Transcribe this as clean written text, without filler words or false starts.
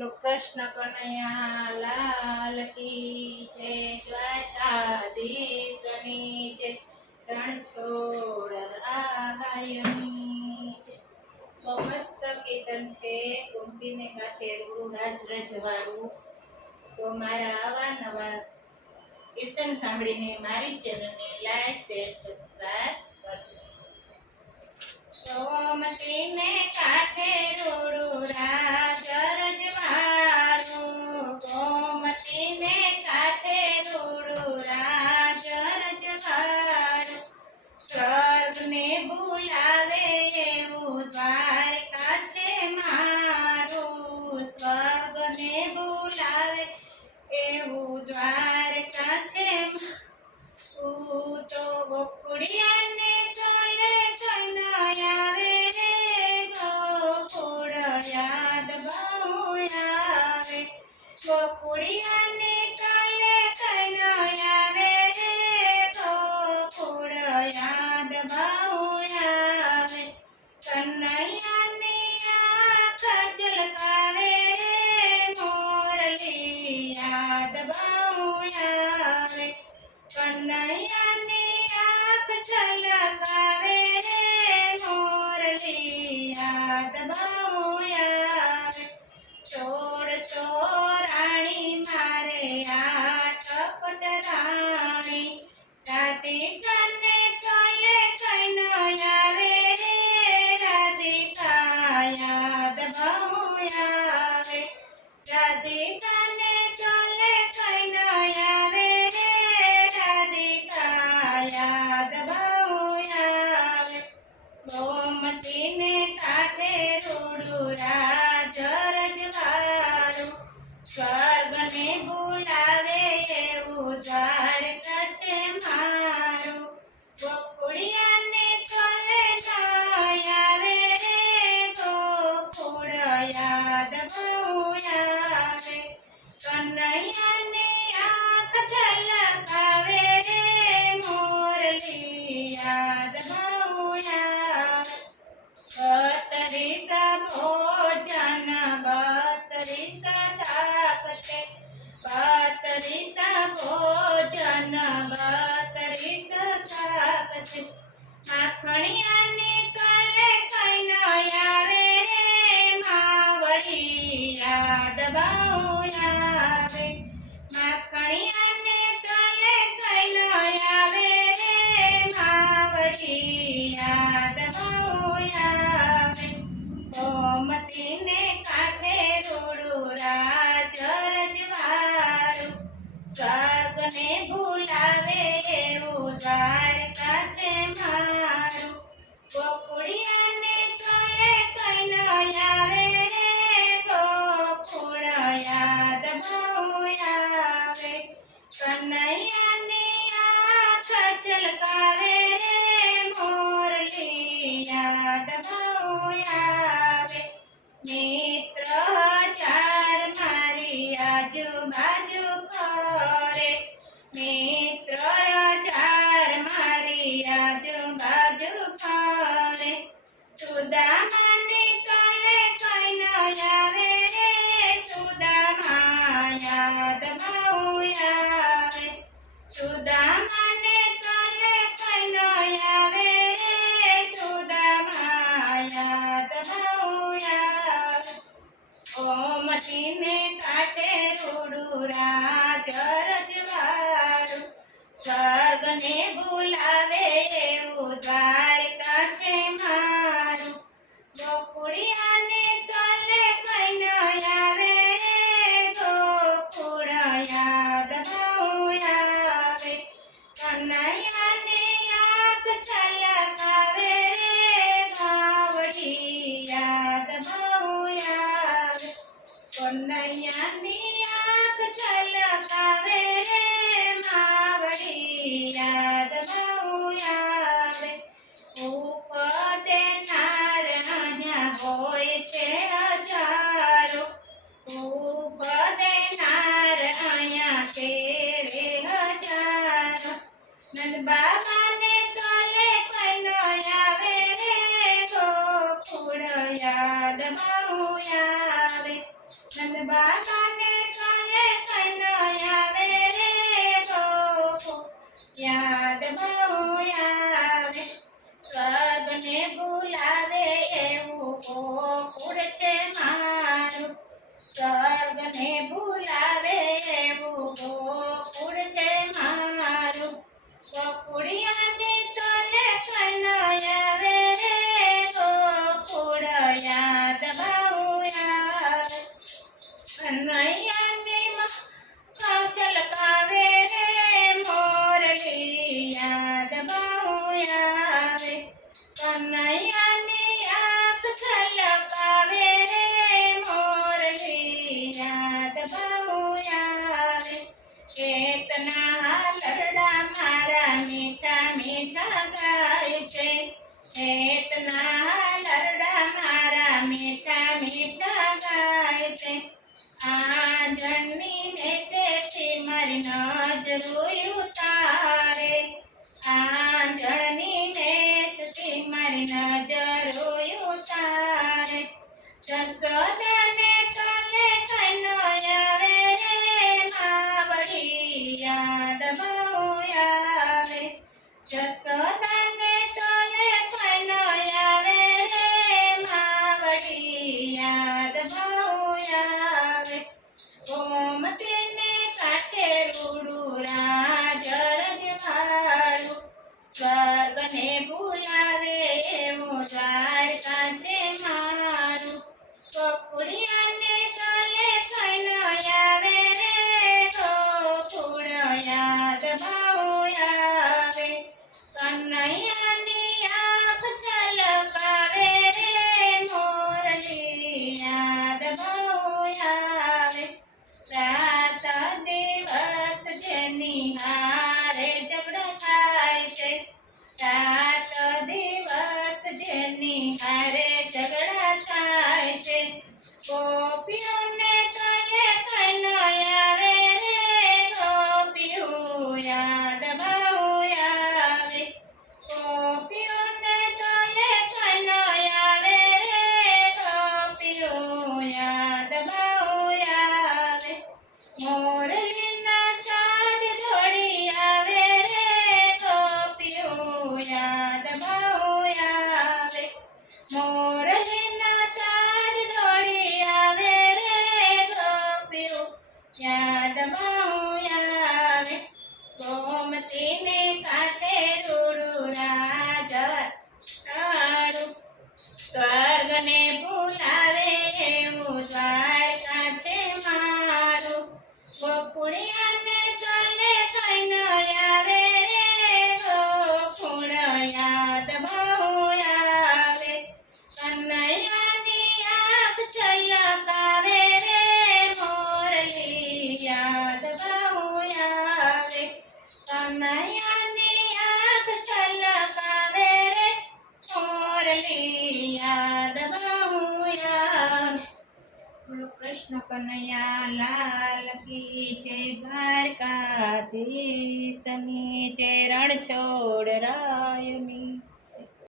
लोग कृष्ण कन्हैया लाल की जय द्वारकाधीश ની જય રણ છોડ રાહાયની જય। બહુ મસ્ત કીર્તન છે કુંતીને કાંઠે રૂડું રાજ રજવાડું। તો મારા અવારનવાર કીર્તન સાંભળીને મારી ચેનલને લાઈક શેર સબસ્ક્રાઇબ કરજો। ગોમતીને કાંઠે રૂડું રાજ રજવાડું, ગોમતીને કાંઠે રૂડું રાજ રજવાડું। સ્વર્ગને બોલાવે એવું દ્વારકા છે મારું, સ્વર્ગને બોલાવે એવું દ્વારકા છે। તું તો ગોકુળિયાને ચોલે કનૈયાવે રે, ગોકુળ યાદ બહુ આવે। ગોકુળિયાને ચોલે કનૈયાવે રે, ગોકુળ યાદ બહુ આવે। કનૈયાની આંખ ઝલકાવે રે, મોરલી યાદ બહુ આવે। કનૈયાની આંખ ઝલકાવે રે, મોરલી યાદ બહુ આવે। 16 રાણી મારે આટપટ રાણી, રાધિકાને ચોલે કનૈયાવે રે, રાધિકા યાદ બહુ આવે। રાધિકાને ચોલે કનૈયાવે રે, રાધિકા યાદ બહુ આવે। ગોમતીને કાંઠે રૂડું રાજ રજવાડું, સ્વર્ગને બોલાવે એવું દ્વારકા છે મારું। ગોકુળિયાને ચોલે કનૈયાવે રે, ગોકુળ યાદ બહુ આવે। કનૈયાની આંખ ઝલકાવે રે, મોરલી યાદ બહુ આવે। 32 ભોજન 32 શાક છે, 32 ભોજન 32 શાક છે। માખણિયાની તલે કનૈયાવે રે, માવડી યાદ બહુ આવે। માખણિયાને તલે કનૈયાવે રે, માવડી યાદ બહુ આવે। ગોમતીને કાંઠે રૂડું રાજ રજવાડું, સ્વર્ગને બોલાવે એવું દ્વારકા છે મારું। ગોકુળિયાને ચોલે કનૈયાવે રે, ગોકુળ યાદ બહુ આવે। કનૈયાની આંખ ઝલકાવે રે, મોરલી યાદ બહુ આવે। મિત્ર હજાર મારી આજુબાજુ ફરે, મિત્ર હજાર મારી આજુબાજુ ફરે। સુદામાને તલે કનૈયાવે રે, સુદામા યાદ બહુ આવે। સુદામાને તલે કનૈયાવે રે, સુદામા યાદ બહુ આવે। ગોમતીને કાંઠે રૂડું રાજ રજવાડું, સ્વર્ગને બોલાવે એવું દ્વારકા છે મારું। ગોકુળિયાને તલે કનૈયાવે રે, ગોકુળ યાદ બહુ આવે। કનૈયાની આંખ ઝલકાવે રે, માવડી યાદ બહુ આવે। કનૈયાની આંખ ઝલકાવે રે, માવડી યાદ બહુ આવે। ઉપદેનાર અહીંયા હોય છે હજારો, ઉપદેનાર અહીંયા કેરે હજારો। નંદબાબાને તલે કનૈયાવે રે, ગોકુળ યાદ બહુ આવે। બાલાને કાલે કનો આવે રે ગોકુળ યાદ બહુ આવે સ્વર્ગને ભૂલાવે એવું ગોકુળ છે મારું સ્વર્ગને ભૂલાવે એવું ગોકુળ છે મારું ગોકુળિયાને તોલે કનો આવે રે ગોકુળ યાદ બહુ આવે કનૈયાની છલકાવે રે મોરલી યાદ બહુ આવે કનૈયાની આંખ છલકાવે રે મોરલી યાદ બહુ આવે કેતના લરડા મારા મીઠા મીઠા ગાય છે કેતના લરડા મારા મીઠા મીઠા ગાય છે આંજણની નેસેથી મારી નજરો ઉતારે આંજણની નેસથી મારી નજરો ઉતારે જસોદાને કાલે કનો આવે રે માવડી યાદ બહુ આવે જસોદાને તોલે કનો આવે રે માવડી યાદ બહુ આવે ગોમતીને કાંઠે રૂડું રાજ રજવાડું સ્વર્ગને ભૂલાવે એવું દ્વારકા છે મારું ગોકુળિયાને કાલે કનો આવે રે ગોકુળ યાદ બહુ આવે કનૈયાની આંખ છલકાવે રે મોરલી યાદ બહુ આવે રાત દિવસ જેની હારે ઝઘડો થાય છે રાત દિવસ જેની હારે ઝઘડા થાય છે ગોપીઓને કાલે કનો આવે રે ગોપીઓ યાદ બહુ આવે ગોપીઓને કાલે કનો આવે રે ગોપીઓ યાદ બહુ આવે મોરલીના સાદ દોડી આવે રે ગોપીઓ યાદ બહુ આવે મોરલીના સાદ દોડી આવે રે ગોપીઓ યાદ બહુ આવે ગોમતીને કાંઠે રૂડું રાજવાડું સ્વર્ગને ભૂલાવે એવું દ્વારકા છે મારું ગોકુળિયાને તોલે કનો આવે રે ગોકુળ યાદ બહુ આવે કનૈયાની આંખ છલકાવે રે મોરલી યાદ બહુ આવે કનૈયાની આંખ છલકાવે રે મોરલી યાદ બહુ આવે બોલો કૃષ્ણ કનૈયા લાલ કી જય દ્વારકાધીશની ચરણ છોડ રાયની